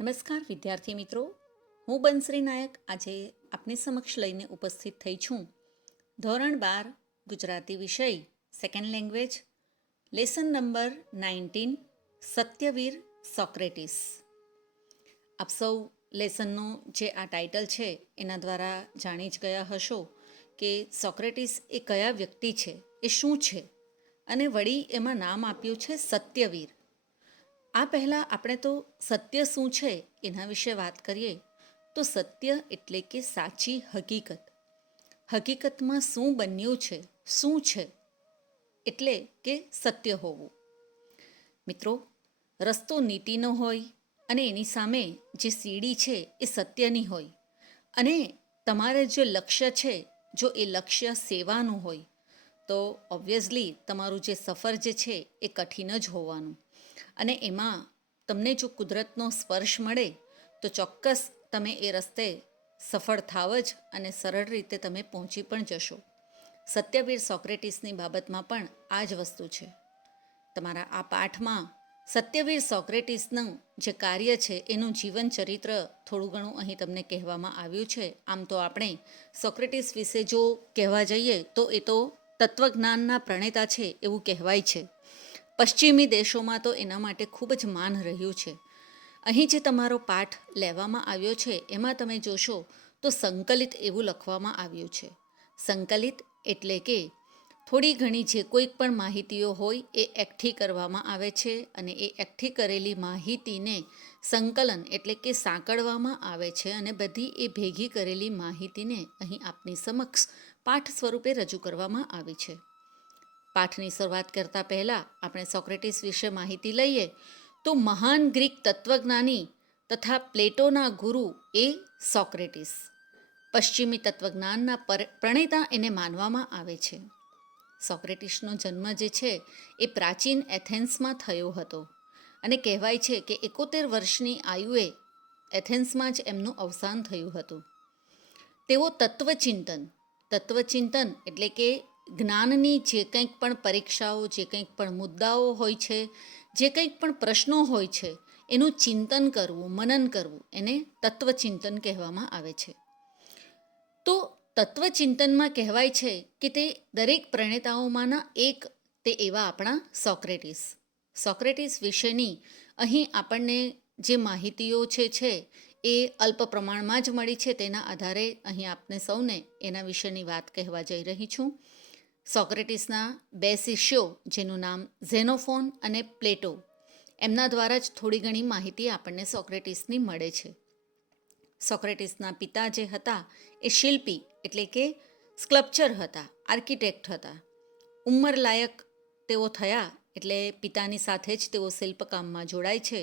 નમસ્કાર વિદ્યાર્થી મિત્રો, હું બંસરી નાયક આજે આપની સમક્ષ લઈને ઉપસ્થિત થઈ છું. ધોરણ 12 ગુજરાતી વિષય second language lesson number 19 Satyavir Socrates. આપ સૌ લેસનનું જે આ ટાઇટલ છે એના દ્વારા જાણી જ ગયા હશો કે સોક્રેટિસ એ કયા વ્યક્તિ છે, એ શું છે, અને વળી એમાં નામ આપ્યું છે સત્યવીર. આ પહેલાં આપણે તો સત્ય શું છે એના વિશે વાત કરીએ તો સત્ય એટલે કે સાચી હકીકત. હકીકતમાં શું બન્યું છે, શું છે, એટલે કે સત્ય હોવું. મિત્રો, રસ્તો નીતિનો હોય અને એની સામે જે સીડી છે એ સત્યની હોય, અને તમારે જે લક્ષ્ય છે જો એ લક્ષ્ય સેવાનું હોય તો ઓબ્વિયસલી તમારું જે સફર જે છે એ કઠિન જ હોવાનું. અને એમાં તમને જો કુદરતનો સ્પર્શ મળે તો ચોક્કસ તમે એ રસ્તે સફળ થાવ જ અને સરળ રીતે તમે પહોંચી પણ જશો. સત્યવીર સોક્રેટિસની બાબતમાં પણ આ જ વસ્તુ છે. તમારા આ પાઠમાં સત્યવીર સોક્રેટિસનું જે કાર્ય છે એનું જીવન ચરિત્ર થોડું ઘણું અહીં તમને કહેવામાં આવ્યું છે. આમ તો આપણે સોક્રેટિસ વિશે જો કહેવા જઈએ તો એ તો તત્વજ્ઞાનના પ્રણેતા છે એવું કહેવાય છે. પશ્ચિમી દેશોમાં તો એના માટે ખૂબ જ માન રહ્યું છે. અહીં જે તમારો પાઠ લેવામાં આવ્યો છે એમાં તમે જોશો તો સંકલિત એવું લખવામાં આવ્યું છે. સંકલિત એટલે કે થોડી ઘણી જે કોઈક પણ માહિતીઓ હોય એ એકઠી કરવામાં આવે છે અને એ એકઠી કરેલી માહિતીને સંકલન એટલે કે સાંકળવામાં આવે છે અને બધી એ ભેગી કરેલી માહિતીને અહીં આપની સમક્ષ પાઠ સ્વરૂપે રજૂ કરવામાં આવી છે. પાઠની શરૂઆત કરતાં પહેલાં આપણે સોક્રેટિસ વિશે માહિતી લઈએ તો મહાન ગ્રીક તત્વજ્ઞાની તથા પ્લેટોના ગુરુ એ સોક્રેટિસ. પશ્ચિમી તત્વજ્ઞાનના પ્રણેતા એને માનવામાં આવે છે. સોક્રેટિસનો જન્મ જે છે એ પ્રાચીન એથેન્સમાં થયો હતો અને કહેવાય છે કે 71 વર્ષની આયુએ એથેન્સમાં જ એમનું અવસાન થયું હતું. તેઓ તત્વચિંતન એટલે કે જ્ઞાનની જે કંઈક પણ પરીક્ષાઓ, જે કંઈક પણ મુદ્દાઓ હોય છે, જે કંઈક પણ પ્રશ્નો હોય છે એનું ચિંતન કરવું, મનન કરવું, એને તત્વચિંતન કહેવામાં આવે છે. તો તત્વચિંતનમાં કહેવાય છે કે તે દરેક પ્રણેતાઓમાંના એક તે એવા આપણા સોક્રેટિસ વિશેની અહીં આપણને જે માહિતીઓ છે એ અલ્પ પ્રમાણમાં જ મળી છે. તેના આધારે અહીં આપને સૌને એના વિશેની વાત કહેવા જઈ રહી છું. સોક્રેટિસના 2 શિષ્યો જેનું નામ ઝેનોફોન અને પ્લેટો, એમના દ્વારા જ થોડી ઘણી માહિતી આપણને સોક્રેટિસની મળે છે. સોક્રેટિસના પિતા જે હતા એ શિલ્પી એટલે કે સ્કલ્પચર હતા, આર્કિટેક્ટ હતા. ઉંમરલાયક તેઓ થયા એટલે પિતાની સાથે જ તેઓ શિલ્પકામમાં જોડાય છે.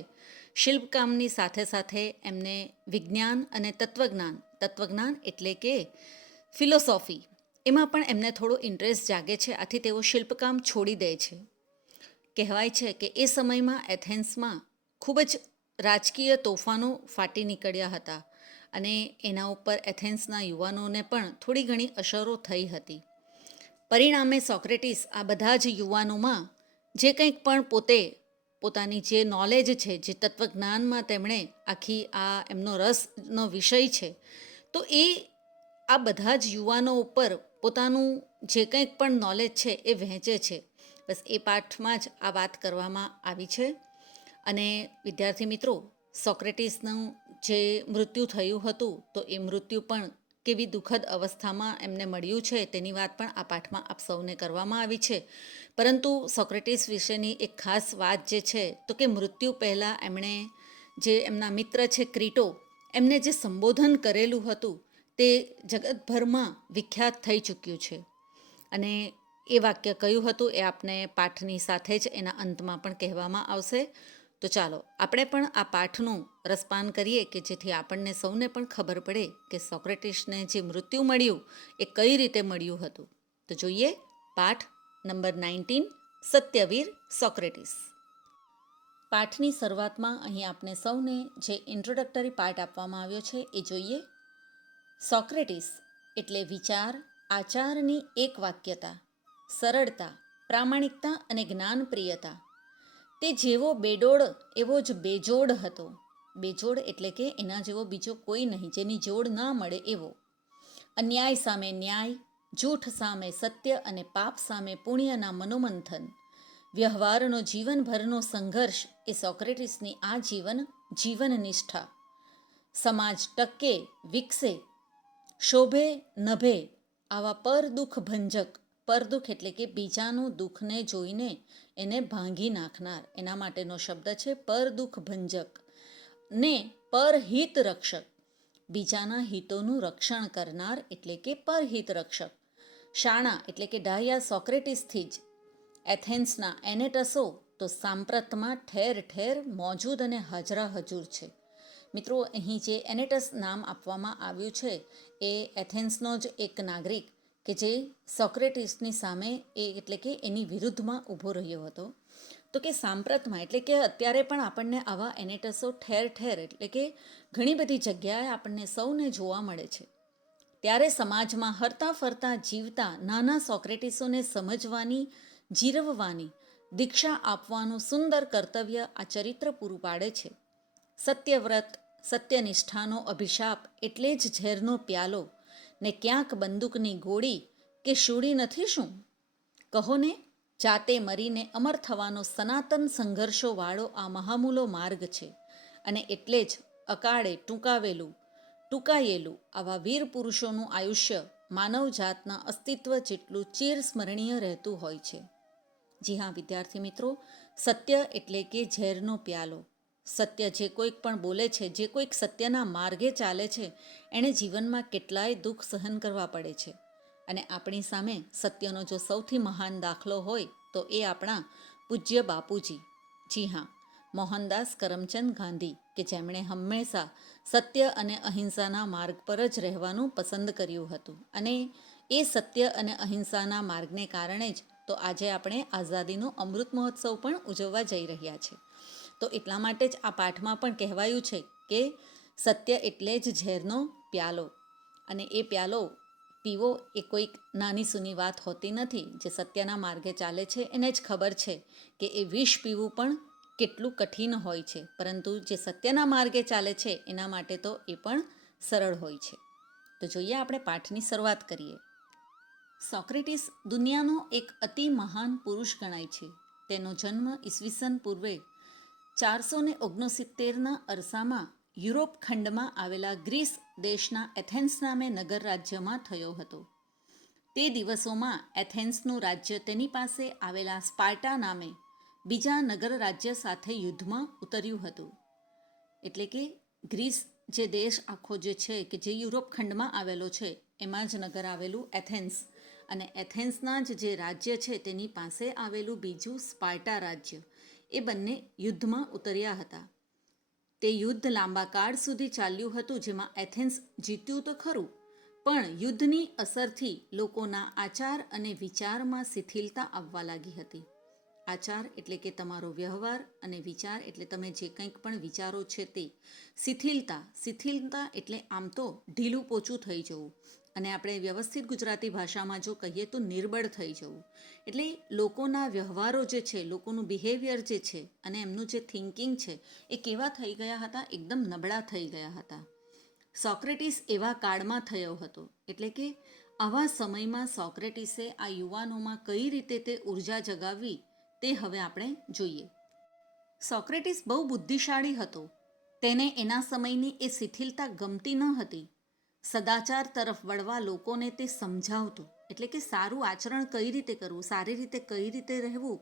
શિલ્પકામની સાથે સાથે એમને વિજ્ઞાન અને તત્વજ્ઞાન એટલે કે ફિલોસોફી, એમાં પણ એમને થોડો ઇન્ટરેસ્ટ જાગે છે. આથી તેઓ શિલ્પકામ છોડી દે છે. કહેવાય છે કે એ સમયમાં એથેન્સમાં ખૂબ જ રાજકીય તોફાનો ફાટી નીકળ્યા હતા અને એના ઉપર એથેન્સના યુવાનોને પણ થોડી ઘણી અસરો થઈ હતી. પરિણામે સોક્રેટિસ આ બધા જ યુવાનોમાં જે કંઈક પણ પોતાની જે નોલેજ છે, જે તત્વજ્ઞાનમાં તેમણે આખી આ એમનો રસનો વિષય છે, તો એ આ બધા જ યુવાનો ઉપર પોતાનું જે કંઈક પણ નોલેજ છે એ વહેંચે છે. બસ એ પાઠમાં જ આ વાત કરવામાં આવી છે. અને વિદ્યાર્થી મિત્રો, સોક્રેટિસનું જે મૃત્યુ થયું હતું તો એ મૃત્યુ પણ કેવી દુઃખદ અવસ્થામાં એમને મળ્યું છે તેની વાત પણ આ પાઠમાં આપ સૌને કરવામાં આવી છે. પરંતુ સોક્રેટિસ વિશેની એક ખાસ વાત જે છે તો કે મૃત્યુ પહેલાં એમણે જે એમના મિત્ર છે ક્રીટો, એમને જે સંબોધન કરેલું હતું તે જગતભરમાં વિખ્યાત થઈ ચૂક્યું છે. અને એ વાક્ય કયું હતું એ આપને પાઠની સાથે જ એના અંતમાં પણ કહેવામાં આવશે. તો ચાલો આપણે પણ આ પાઠનું રસપાન કરીએ કે જેથી આપણને સૌને પણ ખબર પડે કે સોક્રેટિસને જે મૃત્યુ મળ્યું એ કઈ રીતે મળ્યું હતું. તો જોઈએ પાઠ નંબર 19 સત્યવીર સોક્રેટિસ. પાઠની શરૂઆતમાં અહીં આપણે સૌને જે ઇન્ટ્રોડક્ટરી પાર્ટ આપવામાં આવ્યો છે એ જોઈએ. સોક્રેટિસ એટલે વિચાર, આચારની એક વાક્યતા, સરળતા, પ્રામાણિકતા અને જ્ઞાનપ્રિયતા. તે જેવો બેડોળ એવો જ બેજોડ હતો. બેજોડ એટલે કે એના જેવો બીજો કોઈ નહીં, જેની જોડ ના મળે એવો. અન્યાય સામે ન્યાય, જૂઠ સામે સત્ય અને પાપ સામે પુણ્યના મનોમંથન, વ્યવહારનો જીવનભરનો સંઘર્ષ એ સોક્રેટિસની આ જીવન નિષ્ઠા. સમાજ ટકે, વિકસે, શોભે, નભે આવા પરદુઃખ ભંજક, પરદુઃખ એટલે કે બીજાનું દુઃખને જોઈને એને ભાંગી નાખનાર, એના માટેનો શબ્દ છે પરદુઃખ ભંજક, ને પરહિત રક્ષક, બીજાના હિતોનું રક્ષણ કરનાર એટલે કે પરહિત રક્ષક. શાણા એટલે કે ડાહ્યા સોક્રેટિસથી જ એથેન્સના એનેટસો તો સાંપ્રતમાં ઠેર ઠેર મોજૂદ અને હાજરા હજૂર છે. મિત્રો, અહીં જે એનેટસ નામ આપવામાં આવ્યું છે એ એથેન્સનો જ એક નાગરિક કે જે સોક્રેટિસની સામે એટલે કે એની વિરુદ્ધમાં ઊભો રહ્યો હતો. તો કે સાંપ્રતમાં એટલે કે અત્યારે પણ આપણને આવા એનેટસો ઠેર ઠેર એટલે કે ઘણી બધી જગ્યાએ આપણને સૌને જોવા મળે છે. ત્યારે સમાજમાં હરતા ફરતા જીવતા નાના સોક્રેટિસોને સમજવાની, જીરવવાની, દીક્ષા આપવાનું સુંદર કર્તવ્ય આ ચરિત્ર પૂરું પાડે છે. સત્યવ્રત, સત્યનિષ્ઠાનો અભિશાપ એટલે જ ઝેરનો પ્યાલો, ને ક્યાંક બંદૂકની ગોળી કે શૂળી નથી શું? કહો ને, જાતે મરીને અમર થવાનો સનાતન સંઘર્ષોવાળો આ મહામૂલો માર્ગ છે. અને એટલે જ અકાળે ટૂંકાયેલું આવા વીર પુરુષોનું આયુષ્ય માનવજાતના અસ્તિત્વ જેટલું ચિરસ્મરણીય રહેતું હોય છે. જી હા વિદ્યાર્થી મિત્રો, સત્ય એટલે કે ઝેરનો પ્યાલો. સત્ય જે કોઈક પણ બોલે છે, જે કોઈક સત્યના માર્ગે ચાલે છે, એણે જીવનમાં કેટલાય દુઃખ સહન કરવા પડે છે. અને આપણી સામે સત્યનો જો સૌથી મહાન દાખલો હોય તો એ આપણા પૂજ્ય બાપુજી, જી હા, મોહનદાસ કરમચંદ ગાંધી, કે જેમણે હંમેશા સત્ય અને અહિંસાના માર્ગ પર જ રહેવાનું પસંદ કર્યું હતું. અને એ સત્ય અને અહિંસાના માર્ગને કારણે જ તો આજે આપણે આઝાદીનો અમૃત મહોત્સવ પણ ઉજવવા જઈ રહ્યા છે. તો એટલા માટે જ આ પાઠમાં પણ કહેવાયું છે કે સત્ય એટલે જ ઝેરનો પ્યાલો. અને એ પ્યાલો પીવો એ કોઈક નાની સૂની વાત હોતી નથી. જે સત્યના માર્ગે ચાલે છે એને જ ખબર છે કે એ વિષ પીવું પણ કેટલું કઠિન હોય છે, પરંતુ જે સત્યના માર્ગે ચાલે છે એના માટે તો એ પણ સરળ હોય છે. તો જોઈએ આપણે પાઠની શરૂઆત કરીએ. સોક્રેટિસ દુનિયાનો એક અતિ મહાન પુરુષ ગણાય છે. તેનો જન્મ ઈસવીસન પૂર્વે 469ના અરસામાં યુરોપ ખંડમાં આવેલા ગ્રીસ દેશના એથેન્સ નામે નગર રાજ્યમાં થયો હતો. તે દિવસોમાં એથેન્સનું રાજ્ય તેની પાસે આવેલા સ્પાર્ટા નામે બીજા નગર રાજ્ય સાથે યુદ્ધમાં ઉતર્યું હતું. એટલે કે ગ્રીસ જે દેશ આખો જે છે કે જે યુરોપ ખંડમાં આવેલો છે એમાં જ નગર આવેલું એથેન્સ, અને એથેન્સના જ જે રાજ્ય છે તેની પાસે આવેલું બીજું સ્પાર્ટા રાજ્ય, એ બંને યુદ્ધમાં ઉતર્યા હતા. તે યુદ્ધ લાંબા કાળ સુધી ચાલ્યું હતું, જેમાં એથેન્સ જીત્યું તો ખરું, પણ યુદ્ધની અસરથી લોકોના આચાર અને વિચારમાં શિથિલતા આવવા લાગી હતી. આચાર એટલે કે તમારો વ્યવહાર, અને વિચાર એટલે તમે જે કંઈક પણ વિચારો છે તે. શિથિલતા એટલે આમ તો ઢીલું પોચું થઈ જવું, અને આપણે વ્યવસ્થિત ગુજરાતી ભાષામાં જો કહીએ તો નિર્બળ થઈ જવું. એટલે લોકોના વ્યવહારો જે છે, લોકોનું બિહેવિયર જે છે, અને એમનું જે થિંકિંગ છે એ કેવા થઈ ગયા હતા? એકદમ નબળા થઈ ગયા હતા. સોક્રેટિસ એવા કાળમાં થયો હતો. એટલે કે આવા સમયમાં સોક્રેટિસે આ યુવાનોમાં કઈ રીતે તે ઉર્જા જગાવવી તે હવે આપણે જોઈએ. સોક્રેટિસ બહુ બુદ્ધિશાળી હતો. તેને એના સમયની એ શિથિલતા ગમતી ન હતી. સદાચાર તરફ વળવા લોકોને તે સમજાવતો, એટલે કે સારું આચરણ કઈ રીતે કરવું, સારી રીતે કઈ રીતે રહેવું,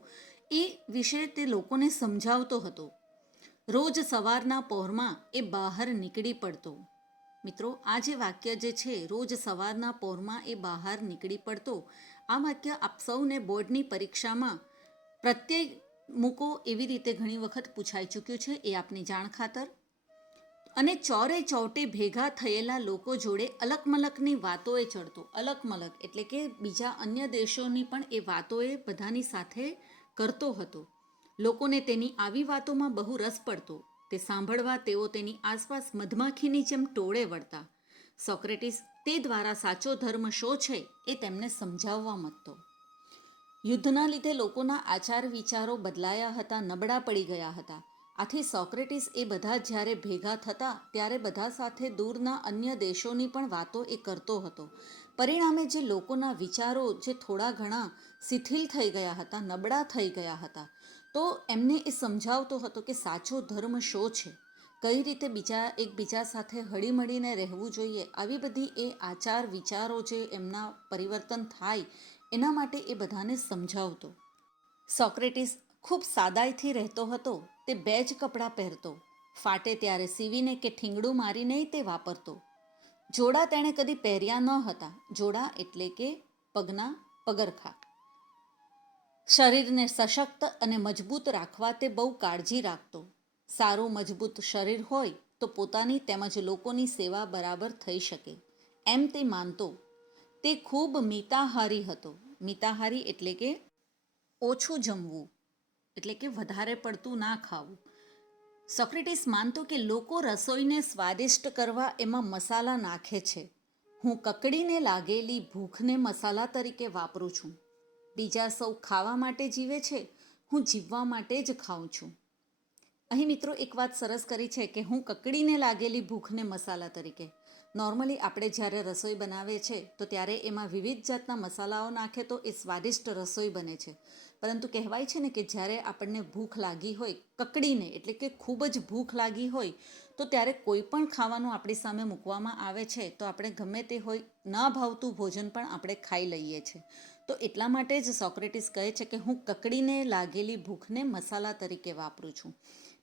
એ વિશે તે લોકોને સમજાવતો હતો. રોજ સવારના પહોરમાં એ બહાર નીકળી પડતો. મિત્રો, આ જે વાક્ય જે છે, રોજ સવારના પહોરમાં એ બહાર નીકળી પડતો, આ વાક્ય આપ સૌને બોર્ડની પરીક્ષામાં પ્રત્યય મૂકો એવી રીતે ઘણી વખત પૂછાઈ ચૂક્યું છે, એ આપની જાણ ખાતર. અને ચોરે ચોટે ભેગા થયેલા લોકો જોડે અલકમલકની વાતોએ ચડતો. અલકમલક એટલે કે બીજા અન્ય દેશોની પણ એ વાતોએ બધાની સાથે કરતો હતો. લોકોને તેની આવી વાતોમાં બહુ રસ પડતો. તે સાંભળવા તેઓ તેની આસપાસ મધમાખીની જેમ ટોળે વળતા. સોક્રેટિસ તે દ્વારા સાચો ધર્મ શો છે એ તેમને સમજાવવા માંગતો. યુદ્ધના લીધે લોકોના આચાર વિચારો બદલાયા હતા, નબળા પડી ગયા હતા. આથી સોક્રેટિસ એ બધા જ્યારે ભેગા થતા ત્યારે બધા સાથે દૂરના અન્ય દેશોની પણ વાતો એ કરતો હતો. પરિણામે જે લોકોના વિચારો જે થોડા ઘણા શિથિલ થઈ ગયા હતા, નબળા થઈ ગયા હતા, તો એમને એ સમજાવતો હતો કે સાચો ધર્મ શો છે, કઈ રીતે એકબીજા સાથે હળીમળીને રહેવું જોઈએ. આવી બધી એ આચાર વિચારો જે એમના પરિવર્તન થાય એના માટે એ બધાને સમજાવતો. સોક્રેટિસ ખૂબ સાદાઈથી રહેતો હતો. તે 2 જ કપડાં પહેરતો, ફાટે ત્યારે સીવીને કે ઠીંગડું મારીને તે વાપરતો. જોડા તેણે કદી પહેર્યા ન હતા. જોડા એટલે કે પગના પગરખા. શરીરને સશક્ત અને મજબૂત રાખવા તે બહુ કાળજી રાખતો. સારું મજબૂત શરીર હોય તો પોતાની તેમજ લોકોની સેવા બરાબર થઈ શકે એમ તે માનતો. તે ખૂબ મિતાહારી હતો. મિતાહારી એટલે કે ઓછું જમવું, એટલે કે વધારે પડતું ના ખાવું. સોક્રેટિસ માનતો કે લોકો રસોઈને સ્વાદિષ્ટ કરવા એમાં મસાલા નાખે છે. હું કકડીને લાગેલી ભૂખને મસાલા તરીકે વાપરું છું. બીજા સૌ ખાવા માટે જીવે છે, હું જીવવા માટે જ ખાઉં છું. અહીં મિત્રો એક વાત સરસ કરી છે કે હું કકડીને લાગેલી ભૂખને મસાલા તરીકે. નોર્મલી આપણે જ્યારે રસોઈ બનાવીએ છીએ તો ત્યારે એમાં વિવિધ જાતના મસાલાઓ નાખે તો એ સ્વાદિષ્ટ રસોઈ બને છે. પરંતુ કહેવાય છે ને કે જ્યારે આપણને ભૂખ લાગી હોય, કકડીને એટલે કે ખૂબ જ ભૂખ લાગી હોય, તો ત્યારે કોઈ પણ ખાવાનું આપણી સામે મૂકવામાં આવે છે તો આપણે ગમે તે હોય ન ભાવતું ભોજન પણ આપણે ખાઈ લઈએ છીએ. તો એટલા માટે જ સોક્રેટિસ કહે છે કે હું કકડીને લાગેલી ભૂખને મસાલા તરીકે વાપરું છું.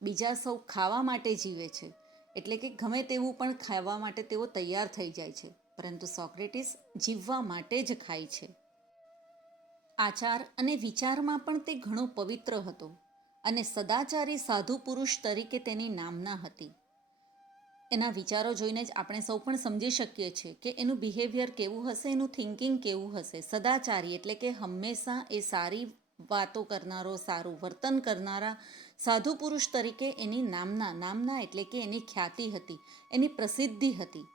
બીજા સૌ ખાવા માટે જીવે છે, એટલે કે ગમે તેવું પણ ખાવા માટે તેઓ તૈયાર થઈ જાય છે, પરંતુ સોક્રેટિસ જીવવા માટે જ ખાય છે. આચાર અને વિચારમાં પણ તે ઘણો પવિત્ર હતો અને સદાચારી સાધુ પુરુષ તરીકે તેની નામના હતી. એના વિચારો જોઈને જ આપણે સૌ પણ સમજી શકીએ છીએ કે એનું બિહેવિયર કેવું હશે, એનું થિંકિંગ કેવું હશે. સદાચારી એટલે કે હંમેશા એ સારી વાતો કરનારો, સારું વર્તન કરનારા સાધુ પુરુષ તરીકે એની નામના એટલે કે એની ખ્યાતિ હતી, એની પ્રસિદ્ધિ હતી.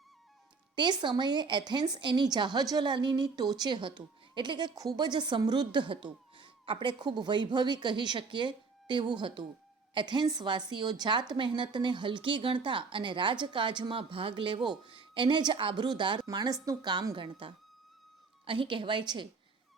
તે સમયે એથેન્સ એની જહાજોલાનીની ટોચે હતું, એટલે કે ખૂબ જ સમૃદ્ધ હતું. આપણે ખૂબ વૈભવી કહી શકીએ તેવું હતું. એથેન્સવાસીઓ જાત મહેનતને હલકી ગણતા અને રાજકાજમાં ભાગ લેવો એને જ આબરૂદાર માણસનું કામ ગણતા. અહીં કહેવાય છે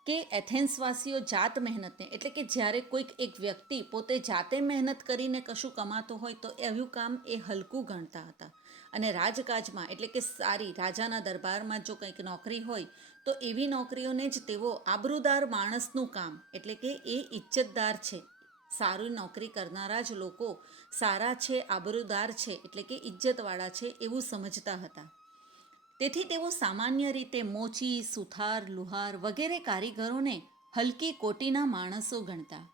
કે એથેન્સવાસીઓ જાત મહેનતને એટલે કે જ્યારે કોઈક એક વ્યક્તિ પોતે જાતે મહેનત કરીને કશું કમાતો હોય તો એવું કામ એ હલકું ગણતા હતા. અને રાજકાજમાં એટલે કે સારી રાજાના દરબારમાં જો કંઈક નોકરી હોય તો એવી નોકરીઓને જ તેઓ આબરૂદાર માણસનું કામ એટલે કે એ ઇજ્જતદાર છે, સારી નોકરી કરનારા જ લોકો સારા છે, આબરૂદાર છે, એટલે કે ઇજ્જતવાળા છે એવું સમજતા હતા. તેથી તેઓ સામાન્ય રીતે મોચી, સુથાર, લુહાર વગેરે કારીગરોને હલકી કોટીના માણસો ગણતા.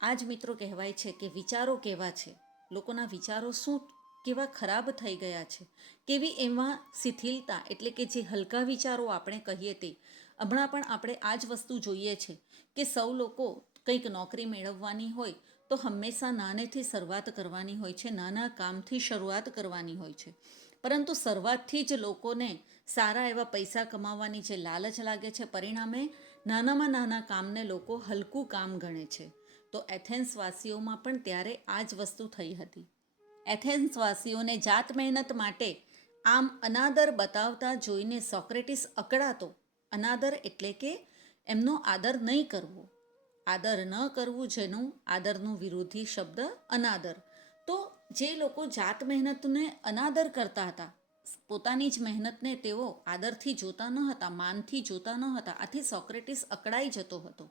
આ જ મિત્રો કહેવાય છે કે વિચારો કેવા છે, લોકોના વિચારો શું કેવા ખરાબ થઈ ગયા છે, કેવી એમાં શિથિલતા એટલે કે જે હલકા વિચારો આપણે કહીએ તે. હમણાં પણ આપણે આ જ વસ્તુ જોઈએ છે કે સૌ લોકો કંઈક નોકરી મેળવવાની હોય તો હંમેશા નાનેથી શરૂઆત કરવાની હોય છે, નાના કામથી શરૂઆત કરવાની હોય છે. પરંતુ શરૂઆતથી જ લોકોને સારા એવા પૈસા કમાવાની જે લાલચ લાગે છે, પરિણામે નાનામાં નાના કામને લોકો હલકું કામ ગણે છે. તો એથેન્સવાસીઓમાં પણ ત્યારે આ જ વસ્તુ થઈ હતી. એથેન્સવાસીઓને જાત મહેનત માટે આમ અનાદર બતાવતા જોઈને સોક્રેટિસ અકળાતો. અનાદર એટલે કે એમનો આદર નહીં કરવો, આદર ન કરવું, જેનું આદરનું વિરોધી શબ્દ અનાદર. તો જે લોકો જાત મહેનતને અનાદર કરતા હતા, પોતાની જ મહેનતને તેઓ આદરથી જોતા ન હતા, માનથી જોતા ન હતા. આથી સોક્રેટિસ અકળાઈ જતો હતો.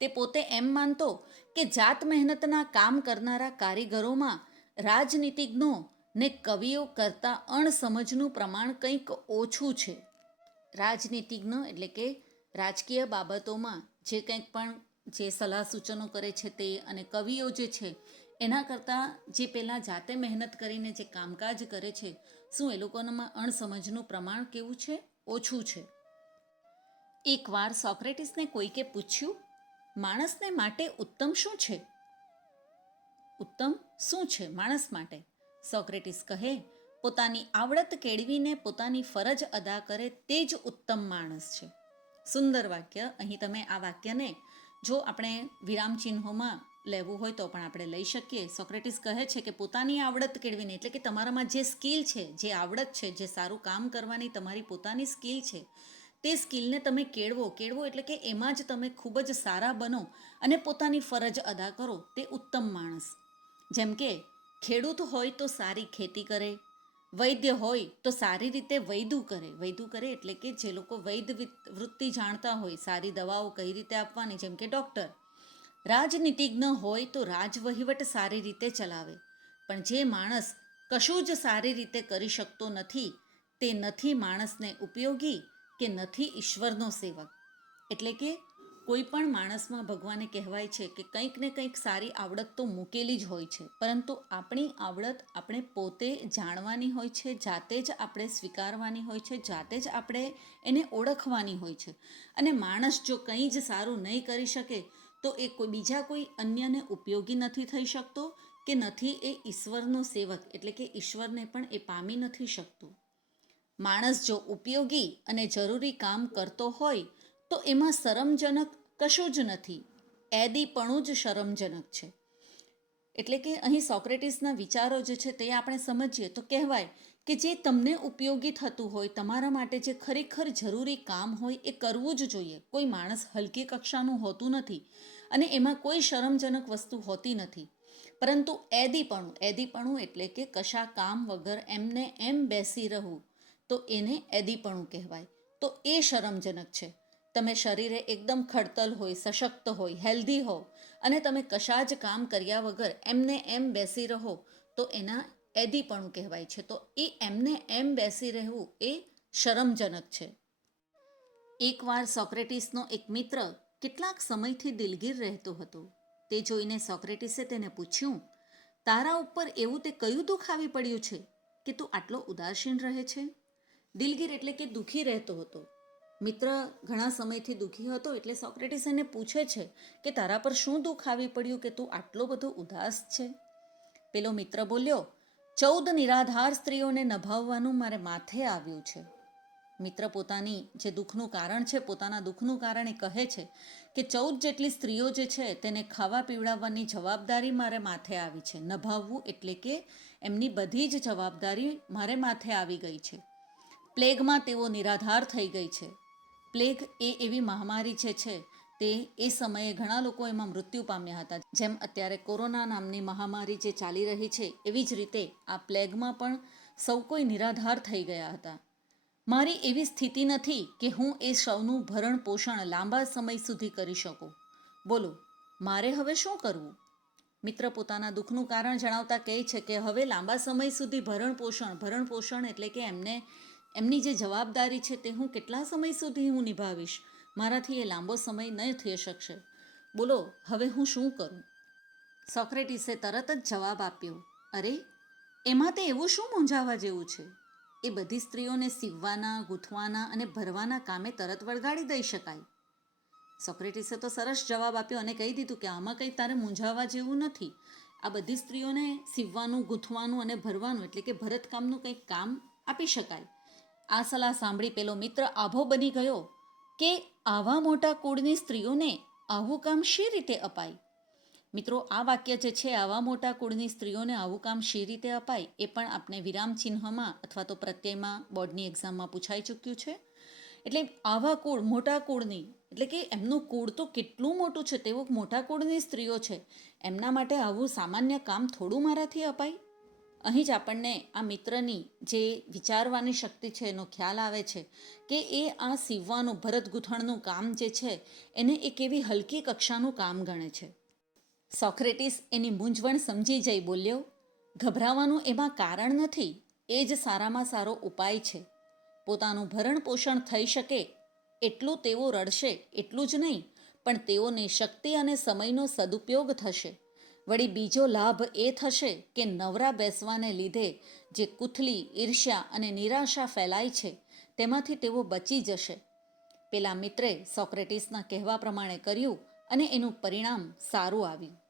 તે પોતે એમ માનતો કે જાત મહેનતના કામ કરનારા કારીગરોમાં રાજનીતિજ્ઞો ને કવિઓ કરતાં અણસમજનું પ્રમાણ કંઈક ઓછું છે. રાજનીતિજ્ઞ એટલે કે રાજકીય બાબતોમાં જે કંઈક પણ જે સલાહ સૂચનો કરે છે તે, અને કવિઓ જે છે એના કરતાં જે પહેલાં જાતે મહેનત કરીને જે કામકાજ કરે છે, શું એ લોકોનામાં અણસમજનું પ્રમાણ કેવું છે? ઓછું છે. એકવાર સોક્રેટિસને કોઈકે પૂછ્યું, માણસને માટે ઉત્તમ શું છે? ઉત્તમ શું છે માણસ માટે? સોક્રેટિસ કહે, પોતાની આવડત કેળવીને પોતાની ફરજ અદા કરે તે જ ઉત્તમ માણસ છે. સુંદર વાક્ય. અહીં તમે આ વાક્યને જો આપણે વિરામ ચિહ્નોમાં લેવું હોય તો પણ આપણે લઈ શકીએ. સોક્રેટિસ કહે છે કે પોતાની આવડત કેળવીને, એટલે કે તમારામાં જે સ્કિલ છે, જે આવડત છે, જે સારું કામ કરવાની તમારી પોતાની સ્કિલ છે, તે સ્કિલને તમે કેળવો એટલે કે એમાં જ તમે ખૂબ જ સારા બનો અને પોતાની ફરજ અદા કરો, તે ઉત્તમ માણસ. જેમ કે ખેડૂત હોય તો સારી ખેતી કરે, વૈદ્ય હોય તો સારી રીતે વૈદું કરે એટલે કે જે લોકો વૈદ વૃત્તિ જાણતા હોય, સારી દવાઓ કઈ રીતે આપવાની, જેમ કે ડૉક્ટર. રાજનીતિજ્ઞ હોય તો રાજવહીવટ સારી રીતે ચલાવે. પણ જે માણસ કશું જ સારી રીતે કરી શકતો નથી, તે નથી માણસને ઉપયોગી કે નથી ઈશ્વરનો સેવક. એટલે કે કોઈ પણ માણસમાં ભગવાને કહેવાય છે કે કંઈક ને કંઈક સારી આવડત તો મૂકેલી જ હોય છે, પરંતુ આપણી આવડત આપણે પોતે જાણવાની હોય છે, જાતે જ આપણે સ્વીકારવાની હોય છે, જાતે જ આપણે એને ઓળખવાની હોય છે. અને માણસ જો કંઈ જ સારું નહીં કરી શકે તો એ બીજા કોઈ અન્યને ઉપયોગી નથી થઈ શકતો કે નથી એ ઈશ્વરનો સેવક, એટલે કે ઈશ્વરને પણ એ પામી નથી શકતું. માણસ જો ઉપયોગી અને જરૂરી કામ કરતો હોય તો એમાં શરમજનક કશું જ નથી, એદીપણું જ શરમજનક છે. એટલે કે અહીં સોક્રેટિસના વિચારો જે છે તે આપણે સમજીએ તો કહેવાય કે જે તમને ઉપયોગી થતું હોય, તમારા માટે જે ખરેખર જરૂરી કામ હોય એ કરવું જ જોઈએ. કોઈ માણસ હલકી કક્ષાનું હોતું નથી અને એમાં કોઈ શરમજનક વસ્તુ હોતી નથી. પરંતુ એદીપણું એટલે કે કશા કામ વગર એમને એમ બેસી રહું, તો એને એદીપણું કહેવાય. તો એ શરમજનક છે. તમે શરીરે એકદમ ખડતલ હોય, સશક્ત હોય, હેલ્ધી હો અને તમે કશા જ કામ કર્યા વગર એમને એમ બેસી રહો તો એના એદીપણું કહેવાય છે. તો એ એમને એમ બેસી રહેવું એ શરમજનક છે. એકવાર સોક્રેટિસનો એક મિત્ર કેટલાક સમયથી દિલગીર રહેતો હતો. તે જોઈને સોક્રેટિસે તેને પૂછ્યું, તારા ઉપર એવું તે કયું દુઃખ આવી પડ્યું છે કે તું આટલો ઉદાસીન રહે છે? દિલગીર એટલે કે દુઃખી રહેતો હતો. મિત્ર ઘણા સમયથી દુઃખી હતો એટલે સોક્રેટિસ એને પૂછે છે કે તારા પર શું દુઃખ આવી પડ્યું કે તું આટલો બધો ઉદાસ છે? પેલો મિત્ર બોલ્યો, 14 નિરાધાર સ્ત્રીઓને નભાવવાનું મારે માથે આવ્યું છે. મિત્ર પોતાની જે દુઃખનું કારણ છે, પોતાના દુઃખનું કારણ એ કહે છે કે 14 જેટલી સ્ત્રીઓ જે છે તેને ખાવા પીવડાવવાની જવાબદારી મારે માથે આવી છે. નભાવવું એટલે કે એમની બધી જ જવાબદારી મારે માથે આવી ગઈ છે. પ્લેગમાં તેઓ નિરાધાર થઈ ગઈ છે. પ્લેગ એ એવી મહામારી જે છે તે એ સમયે ઘણા લોકો એમાં મૃત્યુ પામ્યા હતા. જેમ અત્યારે કોરોના નામની મહામારી જે ચાલી રહી છે, એવી જ રીતે આ પ્લેગમાં પણ સૌ કોઈ નિરાધાર થઈ ગયા હતા. મારી એવી સ્થિતિ નથી કે હું એ સૌનું ભરણ પોષણ લાંબા સમય સુધી કરી શકું. બોલો, મારે હવે શું કરવું? મિત્ર પોતાના દુઃખનું કારણ જણાવતા કહે છે કે હવે લાંબા સમય સુધી ભરણ પોષણ એટલે કે એમની જે જવાબદારી છે તે હું કેટલા સમય સુધી હું નિભાવીશ? મારાથી એ લાંબો સમય નહીં થઈ શકશે. બોલો, હવે હું શું કરું? સોક્રેટિસે તરત જ જવાબ આપ્યો, અરે, એમાં તે એવું શું મૂંઝાવા જેવું છે? એ બધી સ્ત્રીઓને સીવવાના, ગૂંથવાના અને ભરવાના કામે તરત વળગાડી દઈ શકાય. સોક્રેટિસે તો સરસ જવાબ આપ્યો અને કહી દીધું કે આમાં કંઈ તારે મૂંઝાવા જેવું નથી. આ બધી સ્ત્રીઓને સીવવાનું, ગૂંથવાનું અને ભરવાનું એટલે કે ભરતકામનું કંઈક કામ આપી શકાય. આ સલાહ સાંભળી પેલો મિત્ર આભો બની ગયો કે આવા મોટા કુળની સ્ત્રીઓને આવું કામ શી રીતે અપાય? મિત્રો, આ વાક્ય જે છે, આવા મોટા કુળની સ્ત્રીઓને આવું કામ શી રીતે અપાય, એ પણ આપણે વિરામ ચિહ્નમાં અથવા તો પ્રત્યયમાં બોર્ડની એક્ઝામમાં પૂછાઈ ચૂક્યું છે. એટલે આવા કુળ, મોટા કુળની, એટલે કે એમનું કુળ તો કેટલું મોટું છે, તેઓ મોટા કુળની સ્ત્રીઓ છે, એમના માટે આવું સામાન્ય કામ થોડું મારાથી અપાય? અહીં જ આપણને આ મિત્રની જે વિચારવાની શક્તિ છે એનો ખ્યાલ આવે છે કે એ આ સીવવાનું, ભરત ગૂંથણનું કામ જે છે એને એક એવી હલકી કક્ષાનું કામ ગણે છે. સોક્રેટિસ એની મૂંઝવણ સમજી જઈ બોલ્યો, ગભરાવાનું એમાં કારણ નથી, એ જ સારામાં સારો ઉપાય છે. પોતાનું ભરણ પોષણ થઈ શકે એટલું તેઓ રડશે, એટલું જ નહીં, પણ તેઓને શક્તિ અને સમયનો સદુપયોગ થશે. વળી બીજો લાભ એ થશે કે નવરા બેસવાને લીધે જે કુથલી, ઈર્ષ્યા અને નિરાશા ફેલાય છે તેમાંથી તેઓ બચી જશે. પેલા મિત્રે સોક્રેટિસના કહેવા પ્રમાણે કર્યું અને એનું પરિણામ સારું આવ્યું.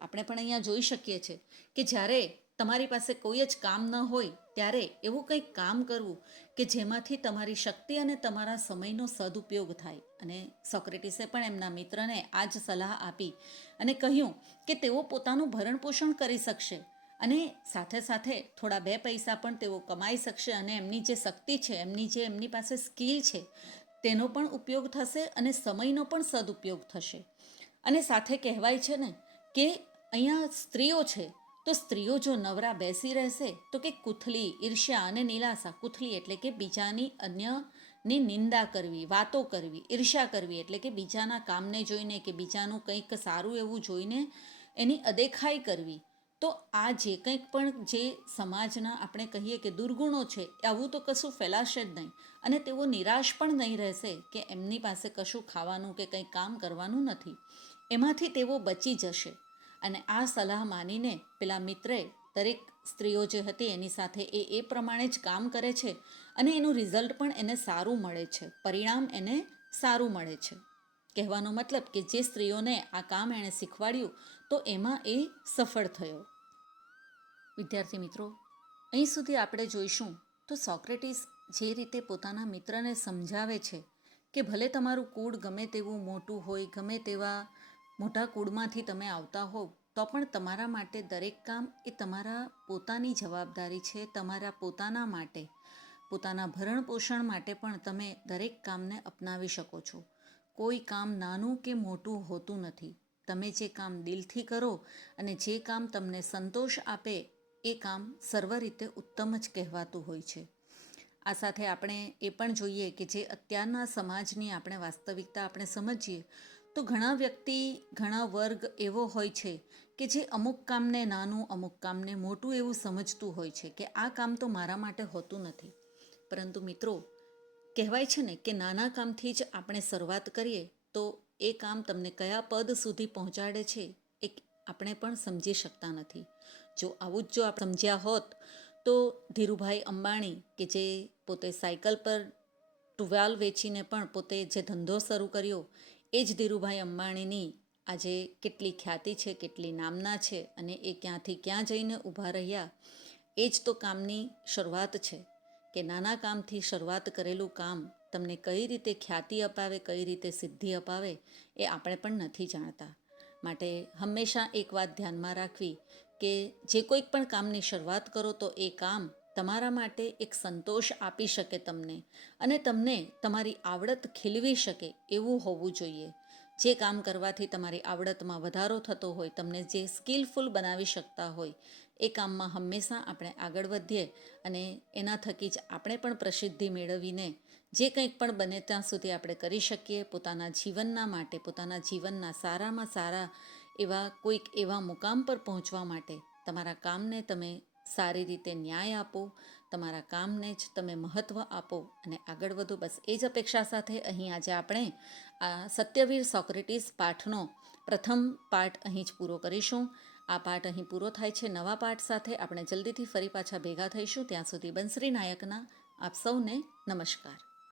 આપણે પણ અહીંયા જોઈ શકીએ છીએ કે જ્યારે તમારી પાસે કોઈ જ કામ ન હોય ત્યારે એવું કંઈક કામ કરવું કે જેમાંથી તમારી શક્તિ અને તમારા સમયનો સદુપયોગ થાય. અને સોક્રેટિસે પણ એમના મિત્રને આ જ સલાહ આપી અને કહ્યું કે તેઓ પોતાનું ભરણ પોષણ કરી શકશે અને સાથે સાથે થોડા 2 પૈસા પણ તેઓ કમાઈ શકશે અને એમની જે શક્તિ છે, એમની પાસે સ્કિલ છે તેનો પણ ઉપયોગ થશે અને સમયનો પણ સદુપયોગ થશે. અને સાથે કહેવાય છે ને કે અહીંયા સ્ત્રીઓ છે તો સ્ત્રીઓ જો નવરા બેસી રહેશે તો કે કુથલી, ઈર્ષ્યા અને નિરાશા. કુથલી એટલે કે બીજાની અન્યની નિંદા કરવી, વાતો કરવી. ઈર્ષ્યા કરવી એટલે કે બીજાના કામને જોઈને કે બીજાનું કંઈક સારું એવું જોઈને એની અદેખાઈ કરવી. તો આ જે કંઈક પણ જે સમાજના આપણે કહીએ કે દુર્ગુણો છે, આવું તો કશું ફેલાશે જ નહીં અને તેઓ નિરાશ પણ નહીં રહેશે કે એમની પાસે કશું ખાવાનું કે કંઈ કામ કરવાનું નથી. એમાંથી તેઓ બચી જશે. અને આ સલાહ માનીને પેલા મિત્રે દરેક સ્ત્રીઓ જે હતી એની સાથે એ પ્રમાણે જ કામ કરે છે અને એનું રિઝલ્ટ પણ એને સારું મળે છે, પરિણામ એને સારું મળે છે. કહેવાનો મતલબ કે જે સ્ત્રીઓને આ કામ એણે શીખવાડ્યું તો એમાં એ સફળ થયો. વિદ્યાર્થી મિત્રો, અહીં સુધી આપણે જોઈશું તો સોક્રેટિસ જે રીતે પોતાના મિત્રને સમજાવે છે કે ભલે તમારું કુળ ગમે તેવું મોટું હોય, ગમે તેવા મોટા કુળમાંથી તમે આવતા હોવ તો પણ તમારા માટે દરેક કામ એ તમારા પોતાની જવાબદારી છે. તમારા પોતાના માટે, પોતાના ભરણ પોષણ માટે પણ તમે દરેક કામને અપનાવી શકો છો. કોઈ કામ નાનું કે મોટું હોતું નથી. તમે જે કામ દિલથી કરો અને જે કામ તમને સંતોષ આપે એ કામ સર્વ રીતે ઉત્તમ જ કહેવાતું હોય છે. આ સાથે આપણે એ પણ જોઈએ કે જે અત્યારના સમાજની આપણે વાસ્તવિકતા આપણે સમજીએ તો ઘણા વર્ગ એવો હોય છે કે જે અમુક કામને નાનું, અમુક કામને મોટું એવું સમજતું હોય છે કે આ કામ તો મારા માટે હોતું નથી. પરંતુ મિત્રો, કહેવાય છે ને કે નાના કામથી જ આપણે શરૂઆત કરીએ તો એ કામ તમને કયા પદ સુધી પહોંચાડે છે એ આપણે પણ સમજી શકતા નથી. જો આવું જ જો આપણે સમજ્યા હોત તો ધીરુભાઈ અંબાણી કે જે પોતે સાયકલ પર ટુવાલ વેચીને પણ પોતે જે ધંધો શરૂ કર્યો, એ જ ધીરુભાઈ અંબાણીની આજે કેટલી ખ્યાતિ છે, કેટલી નામના છે અને એ ક્યાંથી ક્યાં જઈને ઊભા રહ્યા. એ જ તો કામની શરૂઆત છે કે નાના કામથી શરૂઆત કરેલું કામ તમને કઈ રીતે ખ્યાતિ અપાવે, કઈ રીતે સિદ્ધિ અપાવે એ આપણે પણ નથી જાણતા. માટે હંમેશા એક વાત ધ્યાનમાં રાખવી કે જે કોઈક પણ કામની શરૂઆત કરો તો એ કામ તમારા માટે એક સંતોષ આપી શકે તમને અને તમને તમારી આવડત ખીલવી શકે એવું હોવું જોઈએ. જે કામ કરવાથી તમારી આવડતમાં વધારો થતો હોય, તમને જે સ્કિલફુલ બનાવી શકતા હોય એ કામમાં હંમેશા આપણે આગળ વધીએ અને એના થકી જ આપણે પણ પ્રસિદ્ધિ મેળવીને જે કંઈક પણ બને ત્યાં સુધી આપણે કરી શકીએ. પોતાના જીવનના માટે, પોતાના જીવનના સારામાં સારા એવા મુકામ પર પહોંચવા માટે તમારા કામને તમે સારી રીતે ન્યાય આપો, તમારા કામને જ તમે મહત્ત્વ આપો અને આગળ વધો. બસ એ જ અપેક્ષા સાથે અહીં આજે આપણે આ સત્યવીર સોક્રેટિસ પાઠનો પ્રથમ પાઠ અહીં જ પૂરો કરીશું. આ પાઠ અહીં પૂરો થાય છે. નવા પાઠ સાથે આપણે જલ્દીથી ફરી પાછા ભેગા થઈશું. ત્યાં સુધી બંસરી નાયકના આપ સૌને નમસ્કાર.